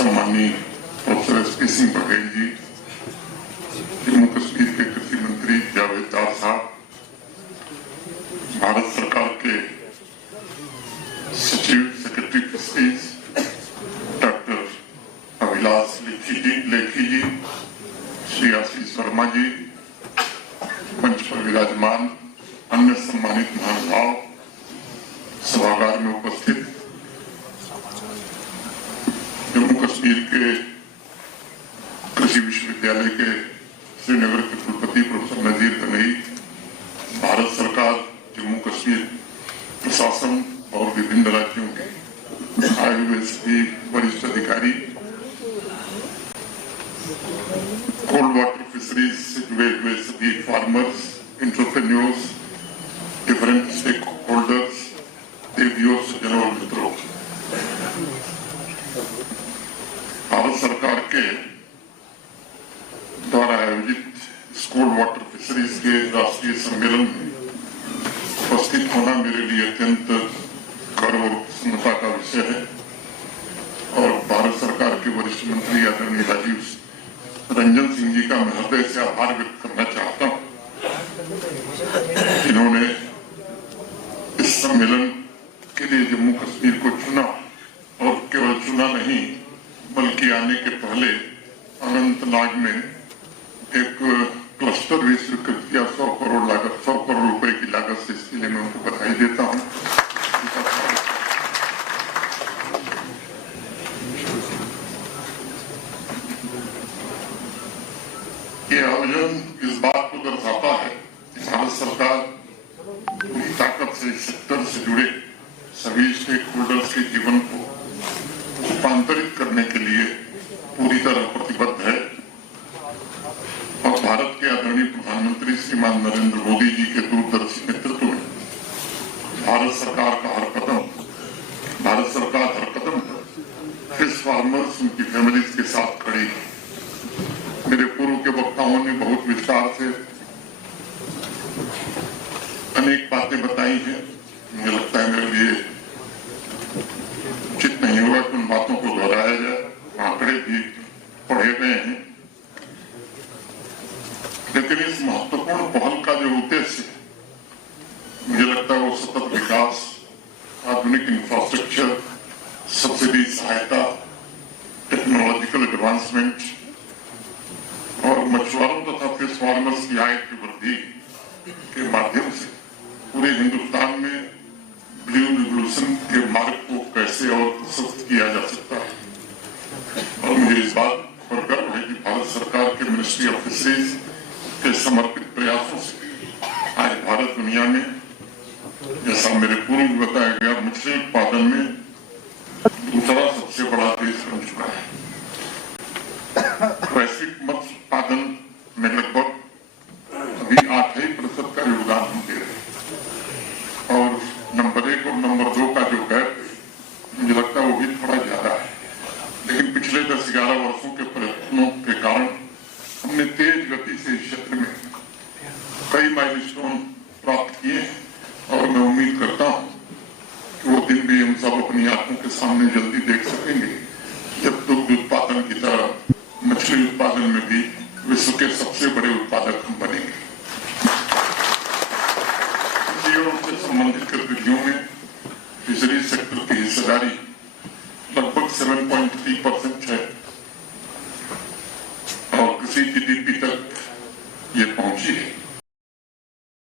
सम्माननीय professor SP Singh Baghel ji, Jammu Kashmir के कृषि मंत्री जावेद साहब, भारत सरकार के सचिव secretary fisheries doctor Abhilash Likhi ji, Shri Ashish Verma ji, मंच पर विराजमान अन्य सम्मानित महानुभाव, सभागार में उपस्थित जम्मू कश्मीर के कृषि विश्वविद्यालय के श्रीनगर के कुलपति प्रोफेसर नजीर गनई, भारत सरकार, जम्मू कश्मीर प्रशासन और विभिन्न राज्यों के आए हुए सभी वरिष्ठ अधिकारी, कोल्ड वाटर फिशरीज से जुड़े हुए सभी farmers, entrepreneurs, different stakeholders, देवियों, सज्जनों और मित्रों, भारत सरकार के द्वारा आयोजित कोल्ड वाटर फिशरीज के राष्ट्रीय सम्मेलन में उपस्थित होना मेरे लिए अत्यंत गर्व और प्रसन्नता का विषय है और भारत सरकार के वरिष्ठ मंत्री आदरणीय राजीव रंजन सिंह जी का मैं हृदय से आभार व्यक्त करना चाहता हूं, जिन्होंने इस सम्मेलन के लिए जम्मू कश्मीर को चुना और केवल चुना नहीं बल्कि आने के पहले अनंतनाग में एक क्लस्टर भी स्वीकृत किया 100 करोड़ रुपए की लागत से। इसके लिए मैं उनको बधाई देता हूं। ये आयोजन इस बात को दर्शाता है कि भारत सरकार पूरी ताकत से इस सेक्टर से जुड़े सभी स्टेक होल्डर्स के जीवन को रूपांतरित करने के लिए पूरी तरह प्रतिबद्ध है और भारत के आदरणीय प्रधानमंत्री श्रीमान नरेंद्र मोदी जी के दूरदर्शी नेतृत्व में भारत सरकार हर कदम पर फिश फार्मर्स, उनकी फैमिलीज के साथ खड़ी है। मेरे पूर्व के वक्ताओं ने बहुत विस्तार से अनेक बातें बताई हैं। मुझे लगता है मेरे लिए उचित नहीं होगा कि उन बातों को दोहराया जाए, आंकड़े भी पढ़े गए हैं, लेकिन इस महत्वपूर्ण पहल का जो उद्देश्य है मुझे लगता है वो सतत विकास, आधुनिक इंफ्रास्ट्रक्चर, सब्सिडी सहायता, टेक्नोलॉजिकल एडवांसमेंट और मछुआरों तथा फिश फार्मर्स की आय की वृद्धि के माध्यम से पूरे हिंदुस्तान में ब्लू रिवोल्यूशन के मार्ग को कैसे और सशक्त किया जा सकता है। और मुझे इस बात पर गर्व है कि भारत सरकार के मिनिस्ट्री ऑफ फिशरीज के समर्पित प्रयासों से आज भारत दुनिया में, जैसा मेरे पूर्व में बताया गया, मछली उत्पादन में दूसरा सबसे बड़ा देश बन चुका है। वैश्विक मत्स्य उत्पादन में लगभग अभी 8% का योगदान हम दे रहे हैं और नंबर 1 और नंबर 2 का जो गैप मुझे लगता है वो भी थोड़ा ज्यादा है, लेकिन पिछले 10-11 वर्षों के प्रयत्नों के कारण हमने तेज गति से इस क्षेत्र में कई माइलस्टोन प्राप्त किए हैं और मैं उम्मीद करता हूं कि वो दिन भी हम सब अपनी आंखों के सामने जल्दी देख सकेंगे जब दुग्ध उत्पादन की तरह मछली उत्पादन में भी विश्व के सबसे बड़े उत्पादक हम बनेंगे। से संबंधित गतिविधियों में फिशरीज सेक्टर की हिस्सेदारी लगभग 7.3% है और कृषि GDP तक ये पहुंची है।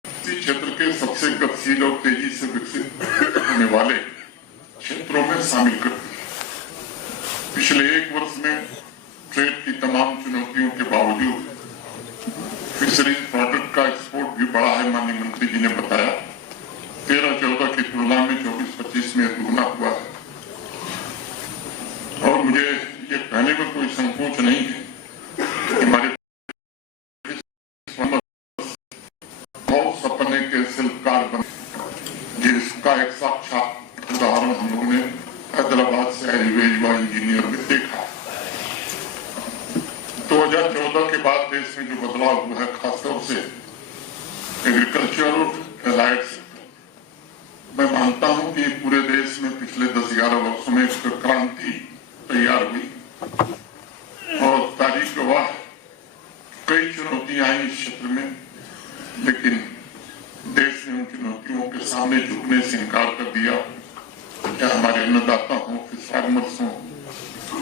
इसी क्षेत्र के सबसे गतिशील और तेजी से विकसित होने वाले क्षेत्रों में शामिल करती है। पिछले 1 वर्ष में ट्रेड की तमाम चुनौतियों के बावजूद फिशरीज प्रोडक्ट का एक्सपोर्ट भी बढ़ा है। माननीय मंत्री जी ने बताया 13-14 की तुलना में 24-25 में दुगना हुआ है और मुझे ये कहने में कोई संकोच नहीं है कि हमारे बहुत सपने के शिल्पकार बने, जिसका एक साक्षात उदाहरण हम लोगों ने हैदराबाद से आए हुए युवा इंजीनियर में देखा। 2014 के बाद देश में जो बदलाव हुआ है, खासतौर से एग्रीकल्चर और एलाइड, मैं मानता हूं कि पूरे देश में पिछले 10-11 वर्षों में एक क्रांति तैयार हुई और तारीख गवाह कई चुनौतियां आई इस क्षेत्र में, लेकिन देश ने उन चुनौतियों के सामने झुकने से इनकार कर दिया। क्या हमारे अन्नदाता हों, फिश फार्मर्स हों,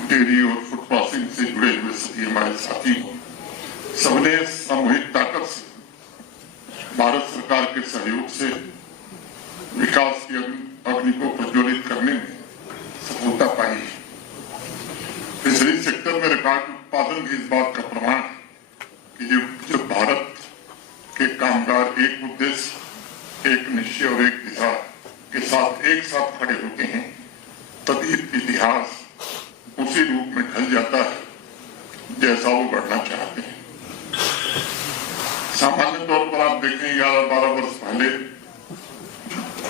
डेयरी और फूड प्रोसेसिंग से जुड़े हुए सभी हमारे साथी हों, सबने सामूहिक ताकत से भारत सरकार के सहयोग से विकास की अग्नि को प्रज्वलित करने में सफलता पाई है। फिशरी सेक्टर में रिकॉर्ड उत्पादन भी इस बात का प्रमाण है कि जब भारत के कामगार एक उद्देश्य, एक निश्चय और एक दिशा के साथ एक साथ खड़े होते हैं, तभी इतिहास उसी रूप में ढल जाता है जैसा वो बढ़ना चाहते हैं। सामान्य तौर पर आप देखें 11-12 वर्ष पहले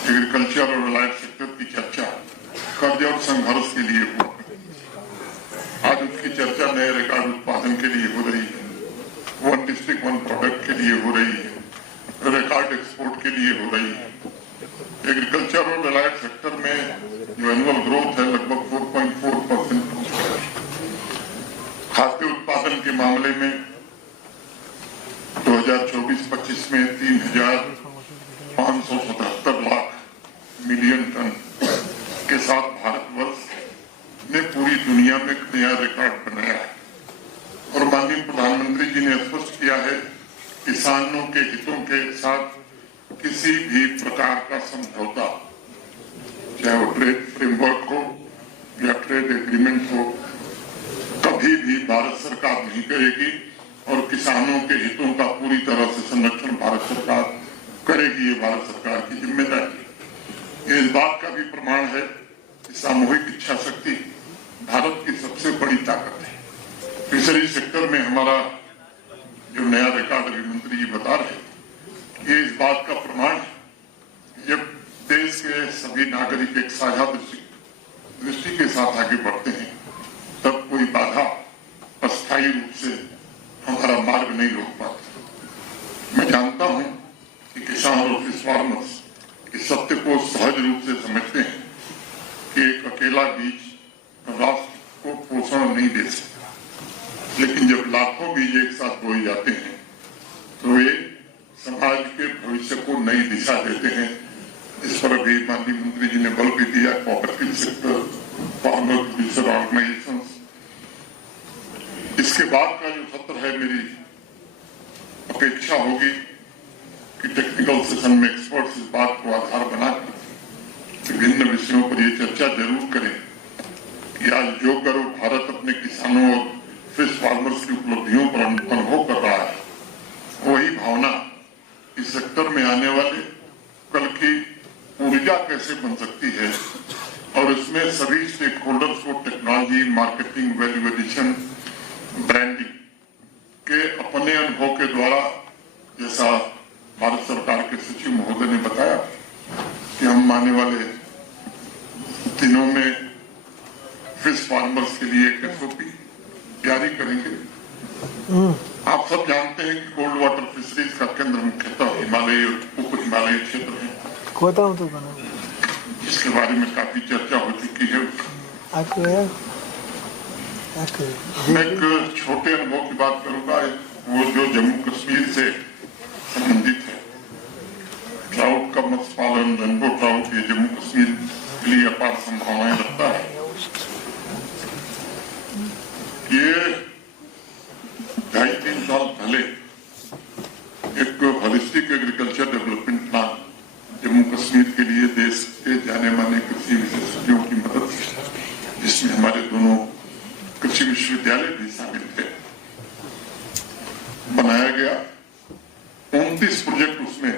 एग्रीकल्चर और लाइफ सेक्टर की चर्चा कर्ज और संघर्ष के लिए हुआ। आज उसकी चर्चा नए रिकॉर्ड उत्पादन के लिए हो रही है, वन डिस्ट्रिक्ट वन प्रोडक्ट के लिए हो रही है, रिकॉर्ड एक्सपोर्ट के लिए हो रही है। एग्रीकल्चर और लाइफ सेक्टर में जो एनुअल ग्रोथ है लगभग 4.4%। खाद्य उत्पादन के मामले में 2024-25 में 3,577 लाख मिलियन टन के साथ भारतवर्ष ने पूरी दुनिया में नया रिकॉर्ड बनाया है। और माननीय प्रधानमंत्री जी ने स्पष्ट किया है, किसानों के हितों के साथ किसी भी प्रकार का समझौता, चाहे वो ट्रेड फ्रेमवर्क हो या ट्रेड एग्रीमेंट हो, कभी भी भारत सरकार नहीं करेगी और किसानों के हितों का पूरी तरह से संरक्षण भारत सरकार करेगी। ये भारत सरकार की जिम्मेदारी है। ये इस बात का भी प्रमाण है कि सामूहिक इच्छा शक्ति भारत की सबसे बड़ी ताकत है। फिशरी सेक्टर में हमारा जो नया रिकॉर्ड अभी मंत्री जी बता रहे, ये इस बात का प्रमाण है कि जब देश के सभी नागरिक एक साझा दृष्टि के साथ आगे बढ़ते हैं, तब कोई बाधा अस्थायी रूप से हमारा मार्ग नहीं रोक पाती। मैं जानता हूं कि किसान और फिश फार्मर्स इस सत्य को सहज रूप से समझते हैं कि एक अकेला बीज राष्ट्र को पोषण नहीं दे सकता, लेकिन जब लाखों बीज एक साथ बोए जाते हैं तो वे समाज के भविष्य को नई दिशा देते हैं। इस पर अभी माननीय मंत्री जी ने बल भी दिया। Cooperative sector, farmer producer organisations. इसके बाद का जो सत्र है, मेरी अपेक्षा होगी कि टेक्निकल सेशन में एक्सपर्ट्स इस बात को आधार बनाकर विभिन्न विषयों पर ये चर्चा जरूर करें कि आज जो गर्व भारत अपने किसानों और फिश फार्मर्स की उपलब्धियों पर अनुभव कर रहा है, वही भावना इस सेक्टर में आने वाले कल की ऊर्जा कैसे बन सकती है। और इसमें सभी स्टेक होल्डर्स को technology, marketing, value addition, branding के अपने अनुभव के द्वारा, जैसा भारत सरकार के सचिव महोदय ने बताया कि हम आने वाले दिनों में फिश फार्मर्स के लिए एक एसओपी जारी करेंगे। आप सब जानते हैं कि कोल्ड वाटर फिशरीज का केंद्र मुख्यतः हिमालय और उप हिमालयी क्षेत्र है, जिसके बारे में काफी चर्चा हो चुकी है। मैं एक छोटे अनुभव की बात करूंगा, वो जो जम्मू कश्मीर से संबंधित है। ट्राउट का मत्स्य पालन, रेनबो ट्राउट, ये जम्मू कश्मीर के लिए अपार संभावनाएं रखता है। ये 2.5-3 साल पहले एक holistic agriculture development plan Jammu Kashmir के लिए देश के जाने माने कृषि विशेषज्ञों की मदद से, जिसमें हमारे दोनों कृषि विश्वविद्यालय भी शामिल थे, बनाया गया। 29 प्रोजेक्ट उसमें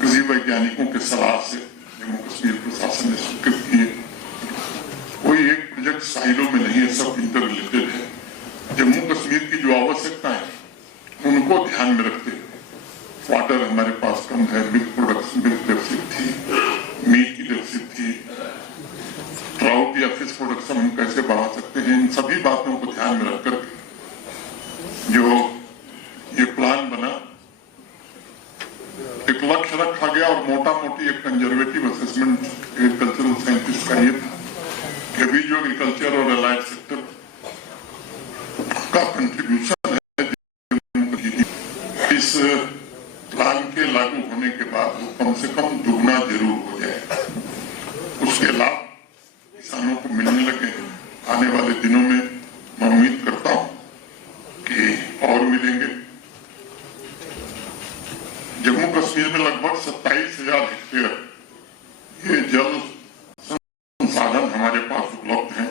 कृषि वैज्ञानिकों के सलाह से जम्मू कश्मीर प्रशासन ने स्वीकृत किए। कोई एक प्रोजेक्ट साइलो में नहीं है, सब इंटर रिलेटेड है। जम्मू कश्मीर की जो आवश्यकताएं उनको ध्यान में रखते हुए, वाटर हमारे पास कम है, मिल्क प्रोडक्शन, मिल्क डेफिसिट थी, मीट की डेफिसिट थी, ट्राउट या फिश प्रोडक्शन हम कैसे बढ़ा सकते हैं, इन सभी बातों को ध्यान में रखकर जो ये प्लान बना, एक लक्ष्य रखा गया और मोटा मोटी एक कंजर्वेटिव असेसमेंट एग्रीकल्चरल साइंटिस्ट का ये था कि भी जो एग्रीकल्चर और अलाइड सेक्टर का कंट्रीब्यूशन है इस प्लान के लागू होने के बाद वो कम से कम दुगना जरूर हो जाए। उसके लाभ किसानों को मिलने लगे आने वाले दिनों में। मैं उम्मीद करता हूं कि और मिलेंगे। जम्मू कश्मीर में लगभग 27,000 हेक्टेयर ये जल संसाधन हमारे पास उपलब्ध हैं।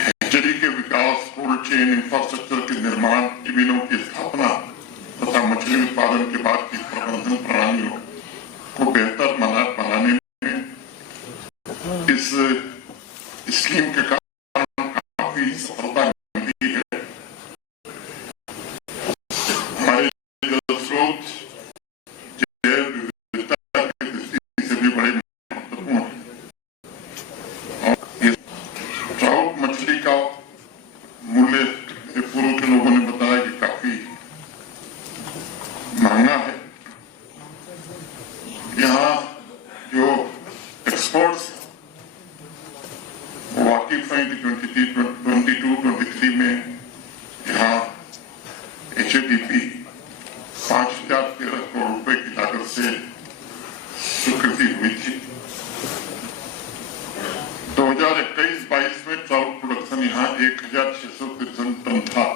हैचरी के विकास, कोल्ड चेन इंफ्रास्ट्रक्चर के निर्माण, टिबिनों की स्थापना तथा मछली उत्पादन के बाद की प्रबंधन प्रणालियों को बेहतर बनाने में इस स्कीम के कारण काफी सफलता मिली है। हमारे जल स्रोत जैव विविधता की दृष्टि से भी बड़े महत्वपूर्ण है। और ट्राउट मछली का मूल्य पूर्व के लोगों ने बताया कि काफी महंगा है। यहाँ जो एक्सपोर्ट्स वाकिफ हैं कि 22-23 में यहाँ HADP 5,013 करोड़ रुपए की लागत से स्वीकृति हुई थी। 2021-22 में ट्राउट प्रोडक्शन यहाँ 1,663 टन था,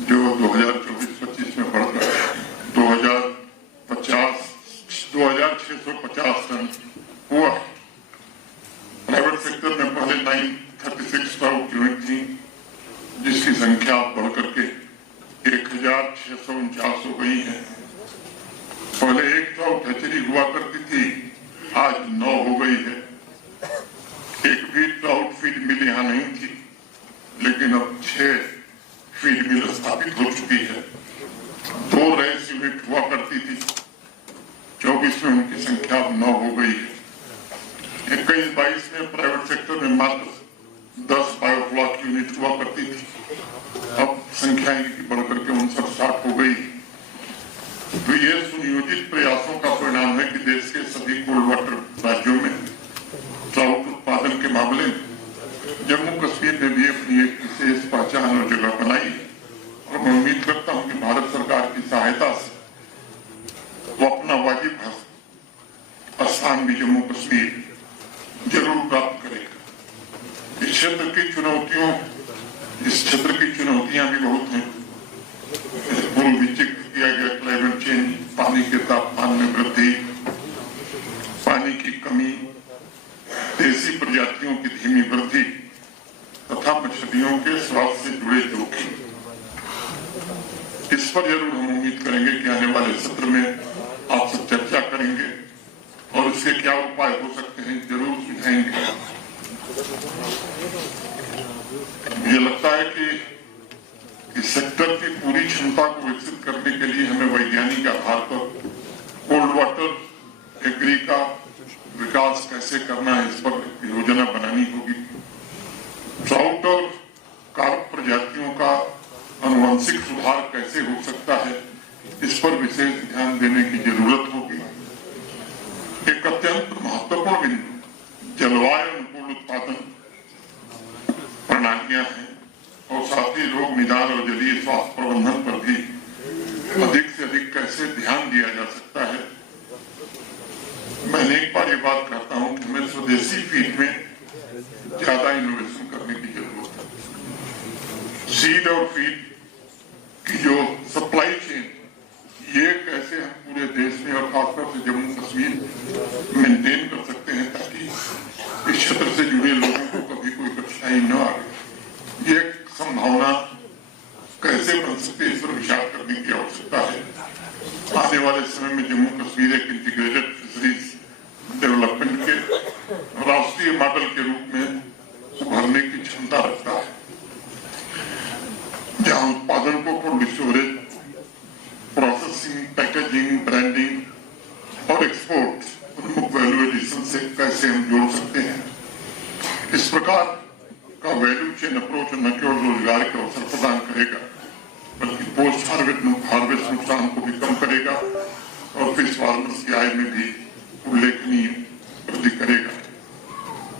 जो 2024-25 में बढ़कर 2,650 टन हुआ। प्राइवेट सेक्टर में पहले 936 ट्राउट यूनिट थी, जिसकी संख्या बढ़कर के 1,649 हो गई है। पहले एक ट्राउट हैचरी हुआ करती थी, आज 9 हो गई है। एक भी ट्राउट फीड मिल यहाँ नहीं थी, लेकिन अब 6 फीड मिल स्थापित हो चुकी है। 2 रेस यूनिट हुआ करती थी, 24 में उनकी संख्या 9 हो गई है। 21-22 में प्राइवेट सेक्टर में मात्र 10 बायोफ्लॉक यूनिट हुआ करती थी, अब संख्या इनकी बढ़कर के 59-60 हो गई। तो ये सुनियोजित प्रयासों का परिणाम है कि देश के सभी कोल्ड वाटर राज्यों में ट्राउट उत्पादन के मामले में जम्मू कश्मीर ने भी अपनी एक विशेष पहचान और जगह बनाई। और मैं उम्मीद करता हूं कि भारत सरकार की सहायता से वो अपना वाजिब स्थान भी जम्मू कश्मीर जरूर प्राप्त करेगा। इस क्षेत्र की चुनौतियां भी बहुत हैं। पूर्व भी जिक्र किया गया क्लाइमेट चेंज, पानी के तापमान में वृद्धि, पानी की कमी, देसी प्रजातियों की धीमी वृद्धि तथा मछलियों के स्वास्थ्य से जुड़े जोखिम। इस पर जरूर हम उम्मीद करेंगे कि आने वाले सत्र में आपसे चर्चा करेंगे और इसके क्या उपाय हो सकते हैं जरूर सुझाएंगे। मुझे लगता है कि इस सेक्टर की पूरी क्षमता को विकसित करने के लिए हमें वैज्ञानिक आधार पर कोल्ड वाटर एग्री का विकास कैसे करना है, इस पर योजना बनानी होगी। ट्राउट और कार्प प्रजातियों का अनुवंशिक सुधार कैसे हो सकता है, इस पर विशेष ध्यान देने की जरूरत होगी। एक अत्यंत महत्वपूर्ण बिंदु जलवायु अनुकूल उत्पादन प्रणालियां हैं और साथ ही रोग निदान और जलीय स्वास्थ्य प्रबंधन पर भी अधिक से अधिक कैसे ध्यान दिया जा सकता है। मैंने एक बार ये बात कहता हूं कि हमें स्वदेशी फीड में ज्यादा इनोवेशन करने की जरूरत है। सीड और फीड की जो सप्लाई चेन, ये कैसे हम पूरे देश में और खासतौर से जम्मू कश्मीर मेंटेन कर सकते हैं ताकि इस क्षेत्र से जुड़े लोगों को कभी कोई कठिनाई न आए। ये संभावना कैसे बन सकती है, इस पर विचार करने की आवश्यकता है। आने वाले समय में जम्मू कश्मीर एक इंटीग्रेटेड फिशरीज डेवलपमेंट के राष्ट्रीय मॉडल के रूप में उभरने की क्षमता रखता है, जहां उत्पादन को cold storage, processing, packaging, branding और एक्सपोर्ट प्रमुख वैल्यू एडिशन से कैसे हम जोड़ सकते हैं। इस प्रकार का वैल्यू चेन अप्रोच न केवल रोजगार के अवसर प्रदान करेगा बल्कि पोस्ट हार्वेस्ट नुकसान को भी कम करेगा और फिश फार्मर्स की आय में भी उल्लेखनीय वृद्धि करेगा।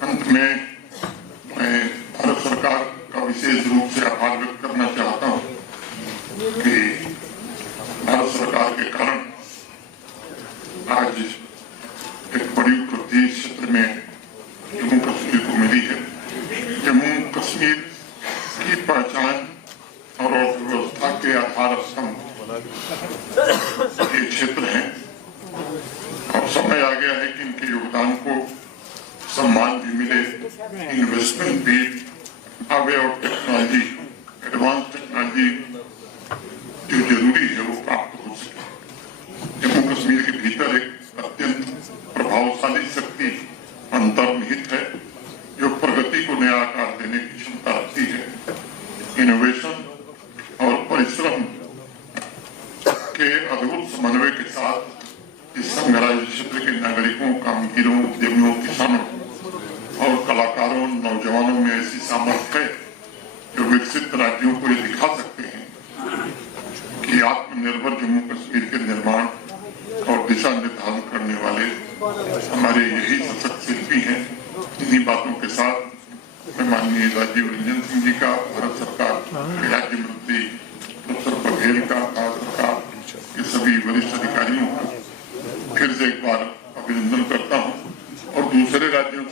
अंत में मैं भारत सरकार का विशेष रूप से आभार व्यक्त करना चाहता हूं कि भारत सरकार के कारण आज एक बड़ी उपलब्धि इस क्षेत्र में जम्मू कश्मीर को मिली है। जम्मू कश्मीर की पहचान और अर्थव्यवस्था के आधार स्तंभ ये क्षेत्र हैं और समय आ गया है कि इनके योगदान को सम्मान भी मिले, इन्वेस्टमेंट भी आगे और टेक्नोलॉजी, एडवांस टेक्नोलॉजी जो जरूरी है वो प्राप्त हो सके। जम्मू कश्मीर के भीतर एक अत्यंत प्रभावशाली शक्ति अंतर्निहित है जो प्रगति को नया आकार देने की क्षमता रखती है। इनोवेशन और परिश्रम के अद्भुत समन्वय के साथ इस संघराज्य क्षेत्र के नागरिकों, कामगिरों, उद्यमियों, किसानों और कलाकारों, नौजवानों में ऐसी सामर्थ्य है जो विकसित राज्यों को ये दिखा सकते हैं कि आत्मनिर्भर जम्मू कश्मीर के निर्माण और दिशा निर्धारण करने वाले हमारे यही सशक्त शिल्पी हैं। इन्हीं बातों के साथ मैं माननीय राजीव रंजन सिंह जी का, भारत सरकार के राज्य मंत्री प्रोफेसर बघेल का, भारत सरकार के सभी वरिष्ठ अधिकारियों का फिर से एक बार अभिनंदन करता हूं और दूसरे राज्यों